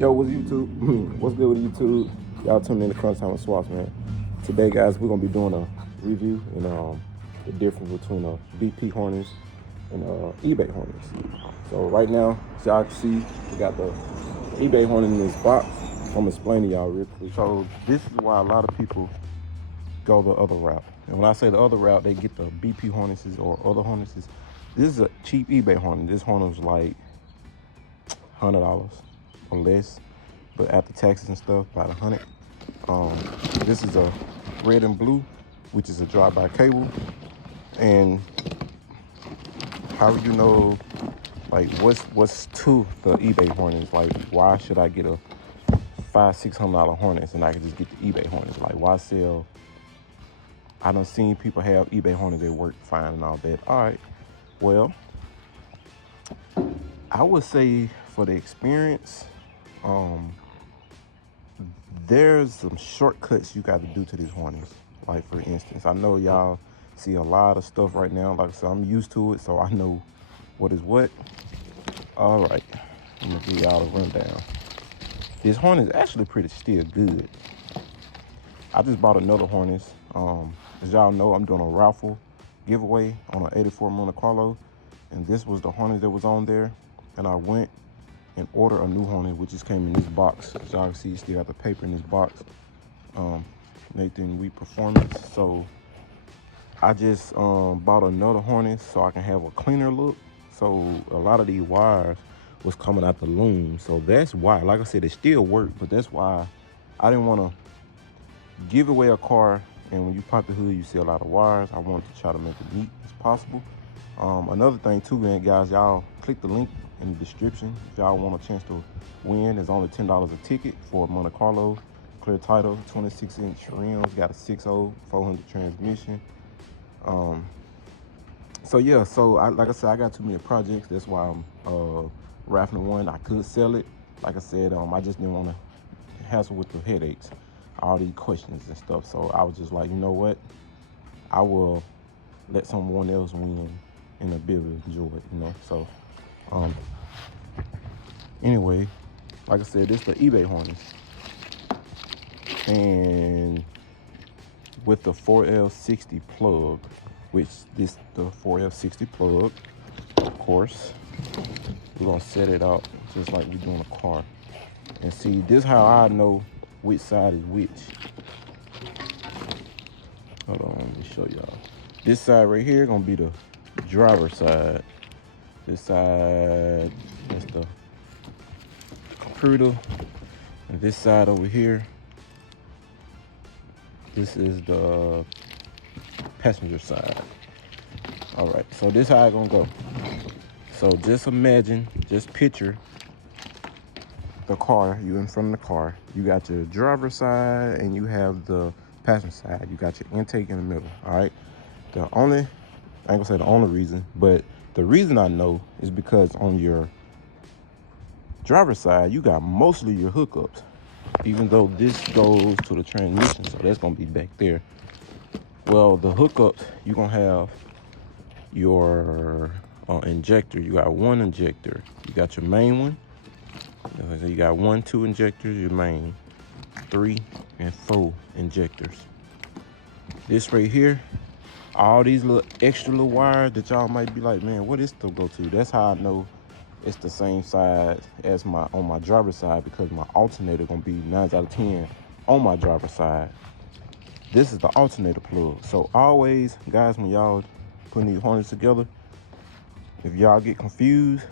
Yo, what's YouTube? What's good with YouTube? Y'all tuning in to Crunch Time with Swaps, man. Today, guys, we're gonna be doing a review and the difference between BP Harness and eBay Harness. So right now, as y'all can see, we got the eBay Harness in this box. I'm gonna explain to y'all real quick. So this is why a lot of people go the other route. And when I say the other route, they get the BP harnesses or other harnesses. This is a cheap eBay harness. This harness was like $100 or less, but after taxes and stuff, about 100. This is a red and blue, which is a drive-by cable. And how do you know, like, what's to the eBay harness? Like, why should I get a $500-600 harness and I can just get the eBay harness? Like, why sell? I done seen people have eBay harness that work fine and all that. All right, well, I would say for the experience, there's some shortcuts you got to do to these harness. Like, for instance, I know y'all see a lot of stuff right now. Like I said, I'm used to it, so I know what is what. All right, I'm gonna give y'all a rundown. This harness is actually pretty still good. I just bought another harness. As y'all know, I'm doing a raffle giveaway on an 84 Monte Carlo, and this was the harness that was on there. And I went and ordered a new harness, which just came in this box. As y'all can see, still got the paper in this box. Nathan Wheat Performance. So I just bought another harness so I can have a cleaner look. So a lot of these wires was coming out the loom. So that's why, like I said, it still worked, but that's why I didn't want to give away a car. And when you pop the hood, you see a lot of wires. I wanted to try to make it neat as possible. Another thing too, man, guys, y'all click the link in the description if y'all want a chance to win. It's only $10 a ticket for Monte Carlo, clear title, 26-inch rims, got a 6.0 400 transmission. So yeah, so like I said, I got too many projects. That's why I'm raffling one. I could sell it. Like I said, I just didn't want to hassle with the headaches, all these questions and stuff. So I was just like, you know what? I will let someone else win and be able to enjoy it, you know. So anyway, like I said, this is the eBay harness. And with the 4L60 plug, which this the 4L60 plug, of course, we're gonna set it out just like we're doing a car. And see, this how I know which side is which. Hold on, let me show y'all. This side right here gonna be the driver's side. This side is the computer, and this side over here, this is the passenger side. All right, so this how it's gonna go. So just imagine, just picture the car. You in front of the car. You got your driver's side and you have the passenger side. You got your intake in the middle. All right. I ain't gonna say the only reason, but the reason I know is because on your driver's side, you got mostly your hookups, even though this goes to the transmission, so that's gonna be back there. Well, the hookups, you're gonna have your injector. You got one injector. You got your main one. So you got 1, 2 injectors, your main, 3 and 4 injectors. This right here, all these little extra little wires that y'all might be like, man, what is to go to? That's how I know it's the same size as on my driver's side, because my alternator gonna be 9 out of 10 on my driver's side. This is the alternator plug. So always, guys, when y'all putting these harnesses together, if y'all get confused,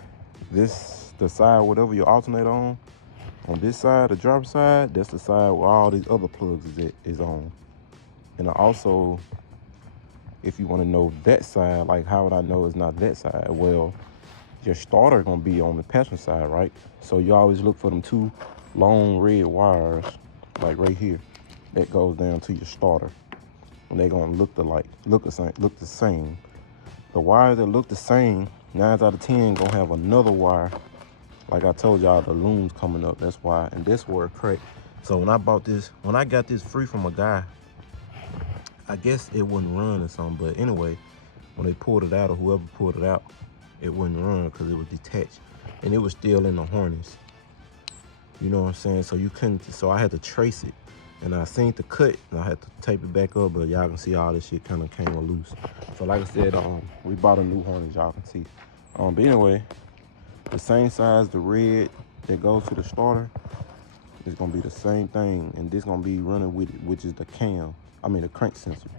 the side, whatever your alternator on this side, the driver's side, that's the side where all these other plugs is on. And also, if you want to know that side, like how would I know it's not that side? Well, your starter gonna be on the passenger side, right? So you always look for them 2 long red wires, like right here, that goes down to your starter, and they gonna look the same. The wires that look the same, 9 out of 10 gonna have another wire. Like I told y'all, the loom's coming up. That's why, and this where it cracked. So when I got this free from a guy, I guess it wouldn't run or something. But anyway, when they pulled it out, or whoever pulled it out, it wouldn't run because it was detached, and it was still in the harness. You know what I'm saying? So you couldn't, so I had to trace it. And I seen the cut, and I had to tape it back up, but y'all can see all this shit kind of came loose. So like I said, we bought a new Harnes, y'all can see. But anyway, the same size, the red that goes to the starter, is gonna be the same thing, and this gonna be running with it, which is the the crank sensor.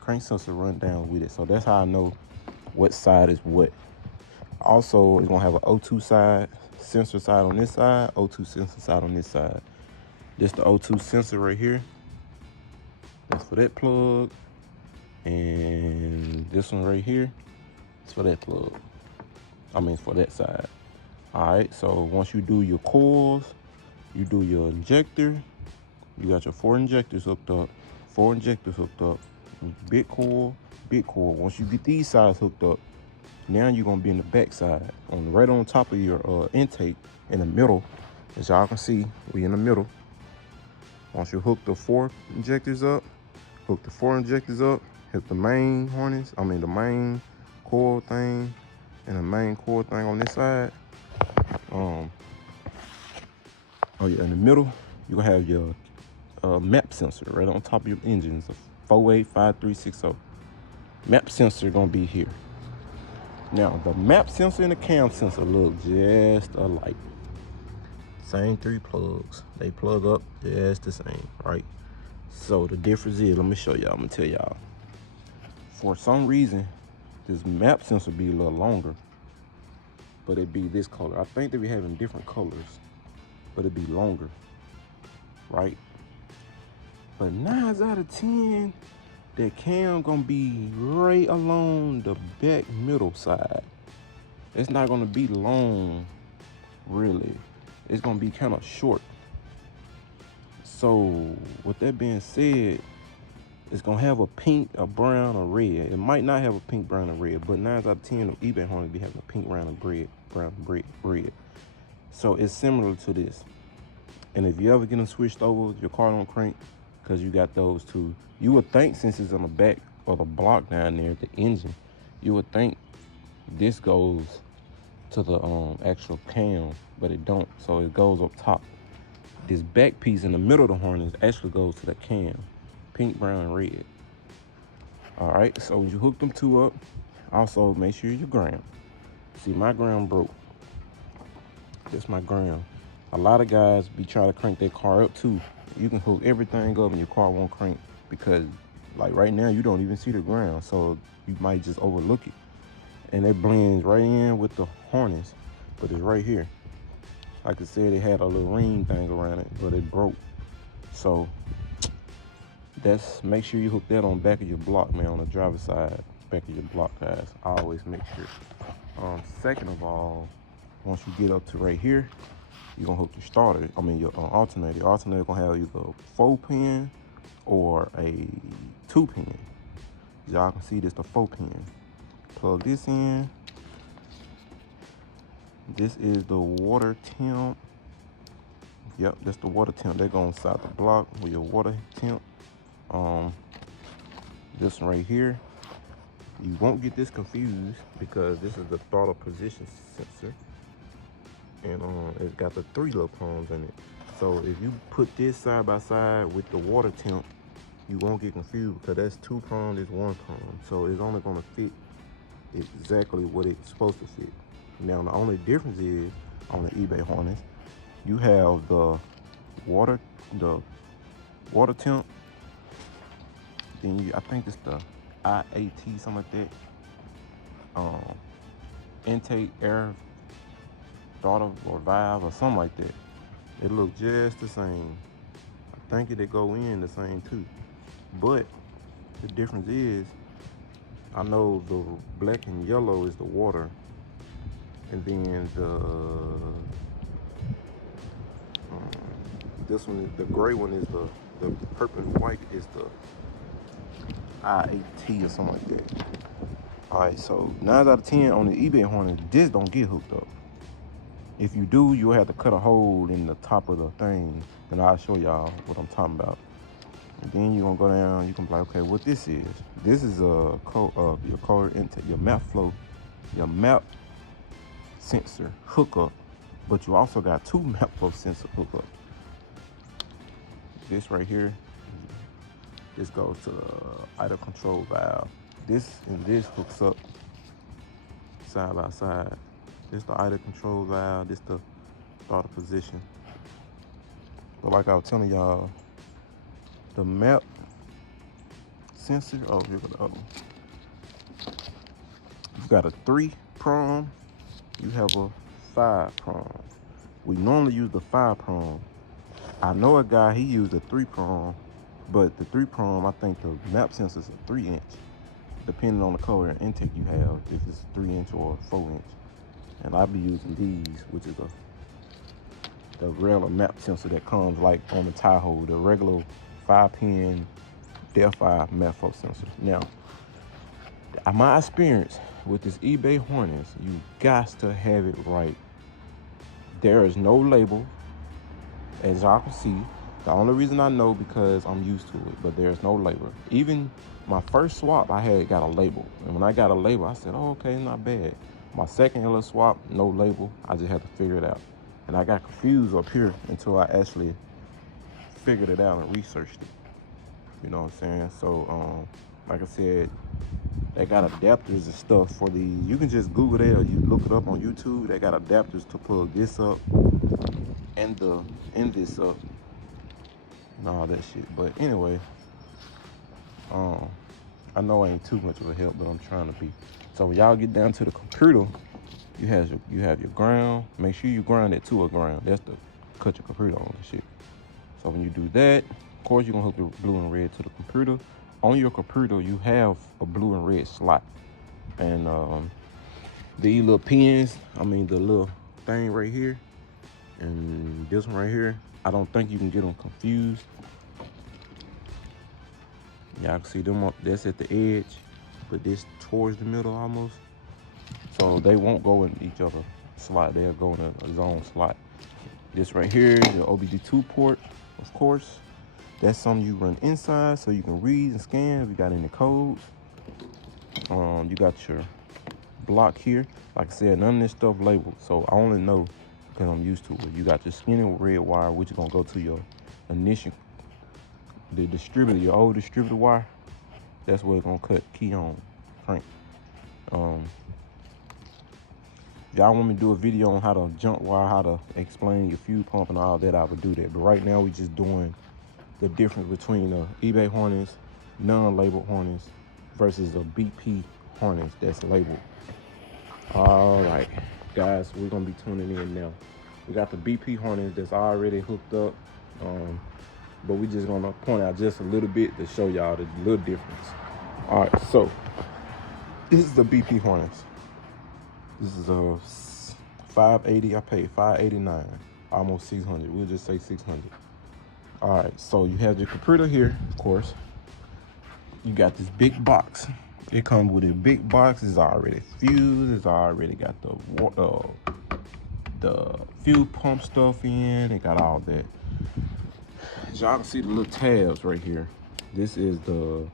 Crank sensor run down with it, so that's how I know what side is what. Also, it's gonna have an O2 side, sensor side on this side, O2 sensor side on this side. This the O2 sensor right here. That's for that plug. And this one right here is for that plug. It's for that side. All right, so once you do your coils, you do your injector, you got your 4 injectors hooked up, 4 injectors hooked up, big coil, big coil. Once you get these sides hooked up, now you're gonna be in the back side, right on top of your intake, in the middle. As y'all can see, we in the middle. Once you hook the 4 injectors up, hook the main harness, the main coil thing, and the main coil thing on this side. In the middle, you're gonna have your map sensor right on top of your engines, a 485360. Map sensor gonna be here. Now, the map sensor and the cam sensor look just alike. Same 3 plugs. They plug up just the same, right? So the difference is, let me show y'all, I'm gonna tell y'all. For some reason, this map sensor be a little longer, but it be this color. I think they be having different colors, but it be longer, right? But 9 out of 10, that cam gonna be right along the back middle side. It's not gonna be long, really. It's gonna be kind of short. So with that being said, it's gonna have a pink, a brown, a red. It might not have a pink, brown, and red, but 9 out of 10 of eBay Harnes be having a pink, brown, and red. So it's similar to this. And if you ever get them switched over, your car don't crank, because you got those two. You would think, since it's on the back of the block down there at the engine, you would think this goes to the actual cam, but it don't. So it goes up top. This back piece in the middle of the harness actually goes to the cam, pink, brown, and red. All right, so when you hook them 2 up, also make sure your ground. See, my ground broke. This my ground. A lot of guys be trying to crank their car up too. You can hook everything up and your car won't crank, because like right now you don't even see the ground, so you might just overlook it. And it blends right in with the harness, but it's right here. Like I said, it had a little ring thing around it, but it broke. So make sure you hook that on back of your block, man, on the driver's side, back of your block, guys. I always make sure. Second of all, once you get up to right here, you're gonna hook your starter, your alternator. Alternator gonna have either a 4-pin or a 2-pin. Y'all can see this, the 4-pin. Plug this in. This is the water temp. Yep, that's the water temp. They go inside the block with your water temp. This one right here, you won't get this confused, because this is the throttle position sensor, and it's got the 3 little prongs in it. So if you put this side by side with the water temp, you won't get confused, because that's 2 prong, this 1 prong. So it's only gonna fit exactly what it's supposed to fit. Now the only difference is, on the eBay Harnes, you have the water temp. Then I think it's the IAT, something like that. Intake air throttle or valve or something like that. It looks just the same. I think they go in the same too. But the difference is, I know the black and yellow is the water, and then this one is the gray one, is the purple and white is the IAT or something like that. All right, so 9 out of 10 on the eBay Harnes, this don't get hooked up. If you do, you'll have to cut a hole in the top of the thing, and I'll show y'all what I'm talking about. And then you're gonna go down, you can be like, okay, what this is? This is your color intake, your map flow, your map sensor hookup but you also got two map flow sensor hookups. This right here, this goes to the idle control valve. This and this hooks up side by side. This the idle control valve, this the throttle position. But like I was telling y'all, the map sensor, oh, here's the other one. You got a 3-prong, you have a 5-prong. We normally use the 5-prong. I know a guy, he used a 3-prong, but the 3-prong, I think the map sensor is a 3-inch, depending on the color and intake you have, if it's 3-inch or 4-inch. And I'll be using these, which is the regular map sensor that comes like on the Tahoe, the regular 5-pin Delphi map flow sensor. Now, my experience with this eBay Harnes, you got to have it right. There is no label, as y'all can see. The only reason I know because I'm used to it, but there's no label. Even my first swap, I had got a label. And when I got a label, I said, oh, okay, not bad. My second LS swap, no label. I just had to figure it out. And I got confused up here until I actually figured it out and researched it. You know what I'm saying? So, like I said, they got adapters and stuff for these. You can just Google that or you look it up on YouTube. They got adapters to plug this up and this up and all that shit. But anyway, I know I ain't too much of a help, but I'm trying to be. So when y'all get down to the computer, you have your ground. Make sure you ground it to a ground. That's to cut your computer on and shit. So when you do that, of course you're gonna hook the blue and red to the computer. On your computer, you have a blue and red slot. And these little pins, the little thing right here, and this one right here, I don't think you can get them confused. Y'all can see them up, that's at the edge, but this towards the middle almost. So they won't go in each other slot, they'll go in a zone slot. This right here is your OBD2 port, of course. That's something you run inside so you can read and scan if you got any codes. You got your block here. Like I said, none of this stuff labeled, so I only know because I'm used to it. You got your skinny red wire, which is gonna go to your ignition, the distributor, your old distributor wire. That's where it's gonna cut key on crank. If y'all want me to do a video on how to jump wire, how to explain your fuel pump and all that, I would do that. But right now we just doing the difference between the eBay Harnes, non-labeled Harnes, versus a BP Harnes that's labeled. All right, guys, we're gonna be tuning in now. We got the BP Harnes that's already hooked up, but we just gonna point out just a little bit to show y'all the little difference. All right, so this is the BP Harnes. This is a 580. I paid $589, almost 600. We'll just say 600. All right, so you have your computer here, of course. You got this big box. It comes with a big box. It's already fused. It's already got the fuel pump stuff in. It got all that. As y'all can see the little tabs right here. This is the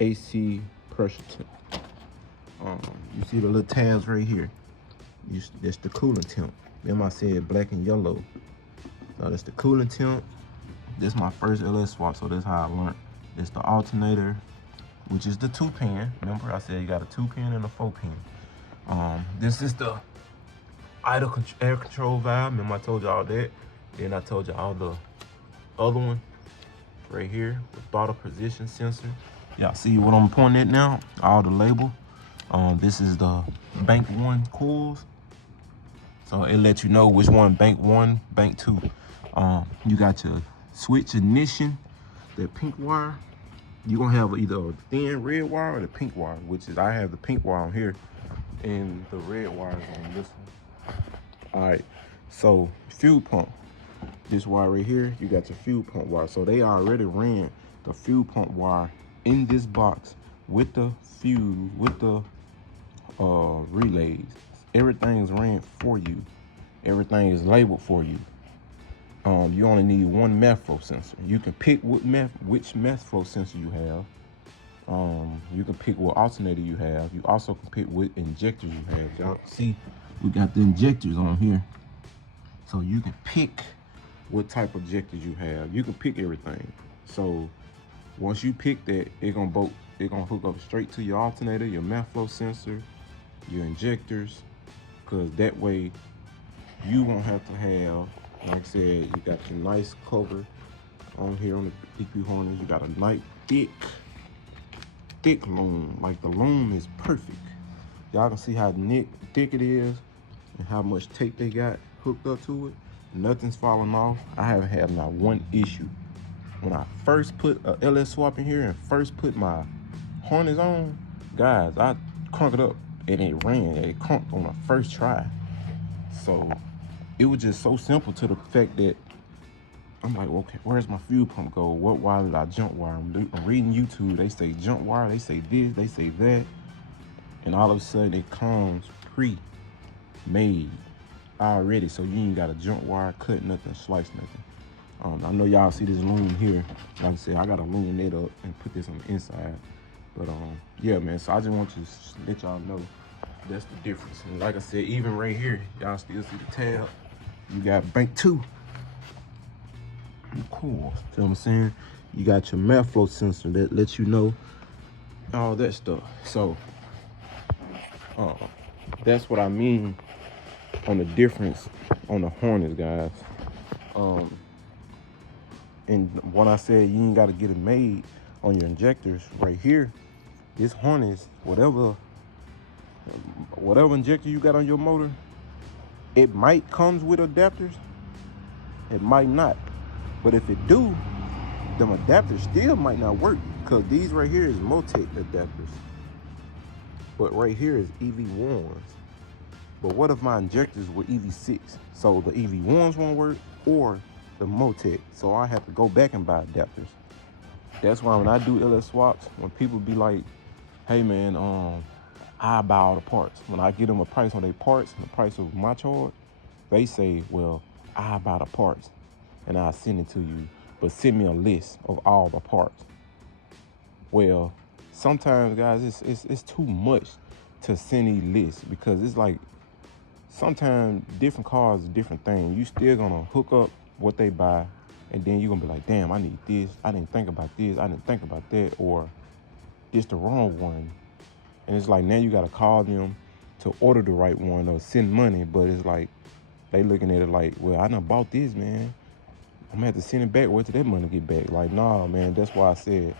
AC pressure temp. You see the little tabs right here. That's the coolant temp. Remember I said black and yellow. So that's the coolant temp. This is my first LS swap, so that's how I learned. It's the alternator, which is the 2-pin. Remember I said you got a 2-pin and a 4-pin. This is the idle air control valve. Remember I told you all that. Then I told you all the other one right here, the throttle position sensor. Y'all see what I'm pointing at now? All the label. This is the bank 1 coils. So it lets you know which one bank 1, bank 2. You got your switch ignition, that pink wire. You're gonna have either a thin red wire or the pink wire, which is, I have the pink wire on here and the red wire is on this one. All right, so fuel pump. This wire right here, you got your fuel pump wire. So they already ran the fuel pump wire in this box with the fuse, with the relays. Everything is ran for you. Everything is labeled for you. You only need one meth flow sensor. You can pick which meth flow sensor you have. You can pick what alternator you have. You also can pick what injectors you have. Y'all see, we got the injectors on here. So you can pick what type of injectors you have. You can pick everything. So once you pick that, it's gonna hook up straight to your alternator, your mass flow sensor, your injectors, because that way you won't have to have, like I said, you got your nice cover on here on the DP Harnes. You got a nice thick loom. Like the loom is perfect. Y'all can see how thick it is and how much tape they got hooked up to it. Nothing's falling off. I haven't had not one issue. When I first put a LS swap in here and first put my harness on, guys, I crunked it up and it ran. It crunked on the first try. So it was just so simple to the fact that I'm like, okay, where's my fuel pump go? What wire did I jump wire? I'm reading YouTube. They say jump wire. They say this. They say that. And all of a sudden it comes pre-made already. So you ain't got to jump wire, cut nothing, slice nothing. I know y'all see this loom here. Like I said, I got to loom it up and put this on the inside. But yeah, man, so I just want to let y'all know that's the difference. And like I said, even right here, y'all still see the tab. You got bank 2. Of course, you know what I'm saying? You got your mass flow sensor that lets you know all that stuff. So that's what I mean on the difference on the Harnes, guys. And when I said you ain't got to get it made on your injectors, right here, this Harnes, whatever injector you got on your motor, it might comes with adapters, it might not. But if it do, them adapters still might not work, because these right here is Motec adapters. But right here is EV1s. But what if my injectors were EV6? So the EV1s won't work, or the Motec. So I have to go back and buy adapters. That's why when I do LS swaps, when people be like, hey man, I buy all the parts. When I get them a price on their parts and the price of my charge, they say, well, I buy the parts and I'll send it to you, but send me a list of all the parts. Well, sometimes, guys, it's too much to send these lists, because it's like sometimes different cars, different things. You still gonna hook up what they buy, and then you're gonna be like, damn, I need this. I didn't think about this. I didn't think about that, or this the wrong one. And it's like now you gotta call them to order the right one or send money, but it's like they looking at it like, well, I done bought this, man. I'm gonna have to send it back. Wait till that money get back. Like, nah, man, that's why I said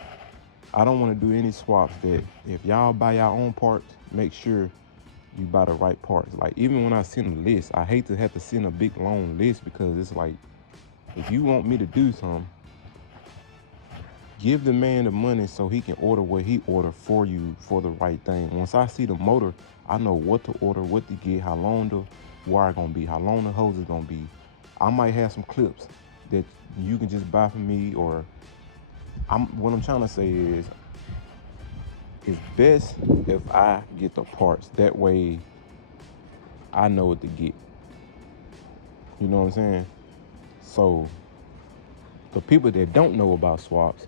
I don't wanna do any swaps that if y'all buy your own parts, make sure you buy the right parts. Like, even when I send a list, I hate to have to send a big long list, because it's like, if you want me to do something, give the man the money so he can order what he ordered for you for the right thing. Once I see the motor, I know what to order, what to get, how long the wire gonna be, how long the hose is gonna be. I might have some clips that you can just buy from me, or what I'm trying to say is, it's best if I get the parts. That way I know what to get. You know what I'm saying? So the people that don't know about swaps,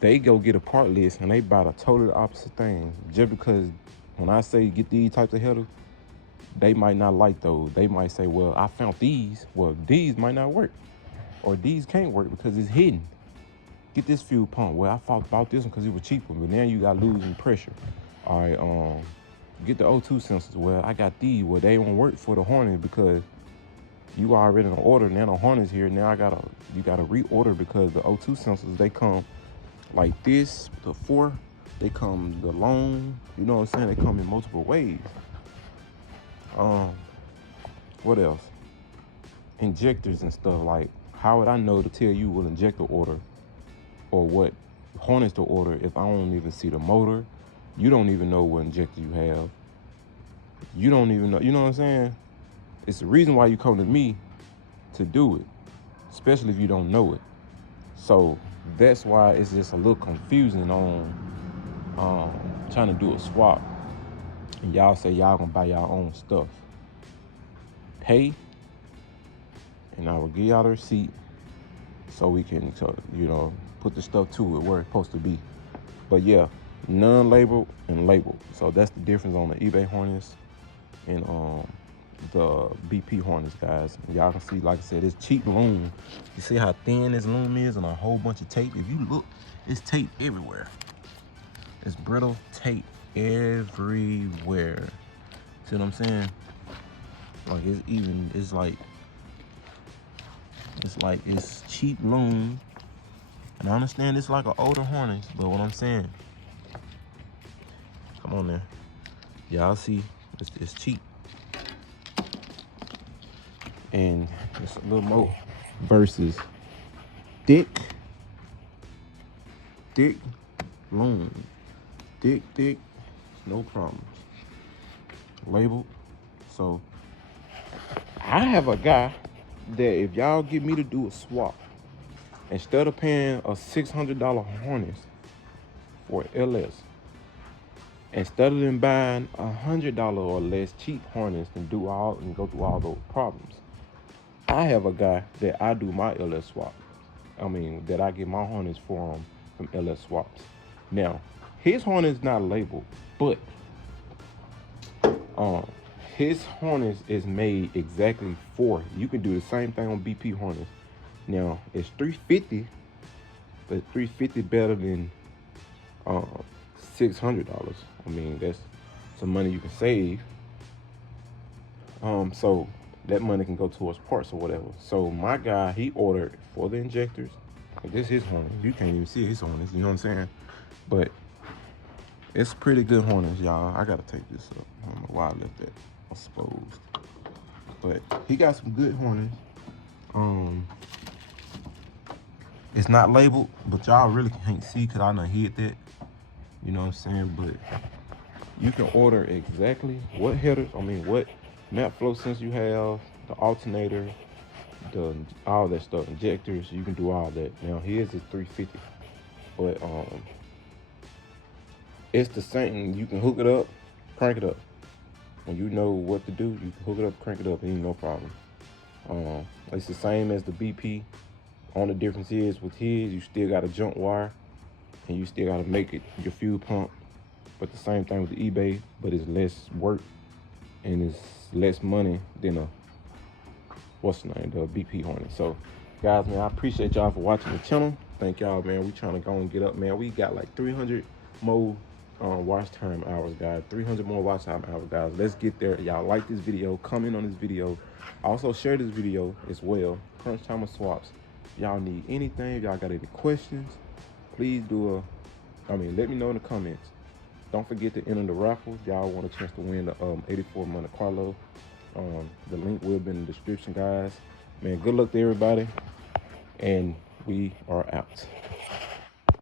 they go get a part list and they buy the totally opposite thing. Just because when I say get these types of headers, they might not like those. They might say, well, I found these. Well, these might not work. Or these can't work because it's hidden. Get this fuel pump. Well, I bought this one because it was cheaper, but now you got losing pressure. All right, get the O2 sensors. Well, I got these. Well, they won't work for the Harnes because you already on order. Now the Harnes here. Now you gotta reorder, because the O2 sensors, they come like this, the 4, they come the long, you know what I'm saying? They come in multiple ways. What else? Injectors and stuff. Like, how would I know to tell you what injector order or what Harnes to order if I don't even see the motor? You don't even know what injector you have. You don't even know, you know what I'm saying? It's the reason why you come to me to do it, especially if you don't know it. So that's why it's just a little confusing on trying to do a swap. And y'all say y'all gonna buy y'all own stuff. Pay, and I will give y'all the receipt so we can, you know, put the stuff to it where it's supposed to be. But yeah, non-labeled and labeled. So that's the difference on the eBay Harnes and the BP harness, guys. Y'all can see, like I said, it's cheap loom. You see how thin this loom is and a whole bunch of tape? If you look, it's tape everywhere. It's brittle tape everywhere. See what I'm saying? Like it's cheap loom. And I understand it's like an older harness, but what I'm saying, come on there. Y'all see, it's cheap. And it's a little more versus thick loom. Thick, no problems. Labeled. So I have a guy that if y'all get me to do a swap, instead of paying a $600 harness for LS, instead of them buying $100 or less cheap harness and go through all those problems, I have a guy that I do my LS swap. That I get my harness from LS swaps. Now, his harness is not labeled, but his harness is made exactly for it. You can do the same thing on BP harness. Now, it's $350, but $350 better than $600. That's some money you can save. So that money can go towards parts or whatever. So my guy, he ordered for the injectors. This is his harness. You can't even see his harness, you know what I'm saying? But it's pretty good harness, y'all. I gotta take this up. I don't know why I left that exposed. But he got some good harness. It's not labeled, but y'all really can't see because I done hit that. You know what I'm saying? But you can order exactly what headers, what map flow sensor you have, the alternator, all that stuff, injectors. You can do all that. Now his is $350, but it's the same. You can hook it up, crank it up. When you know what to do, you can hook it up, crank it up, ain't no problem. It's the same as the BP. Only difference is with his, you still got a jump wire, and you still got to make it your fuel pump. But the same thing with the eBay, but it's less work and it's less money than the BP harness. So guys, man, I appreciate y'all for watching the channel. Thank y'all, man. We trying to go and get up, man. We got like 300 more watch time hours, guys. 300 more watch time hours, guys. Let's get there. Y'all like this video, comment on this video, also share this video as well. Crunch time of swaps. Y'all need anything, if y'all got any questions, please let me know in the comments. Don't forget to enter the raffle. Y'all want a chance to win the 84 Monte Carlo. The link will be in the description, guys. Man, good luck to everybody, and we are out.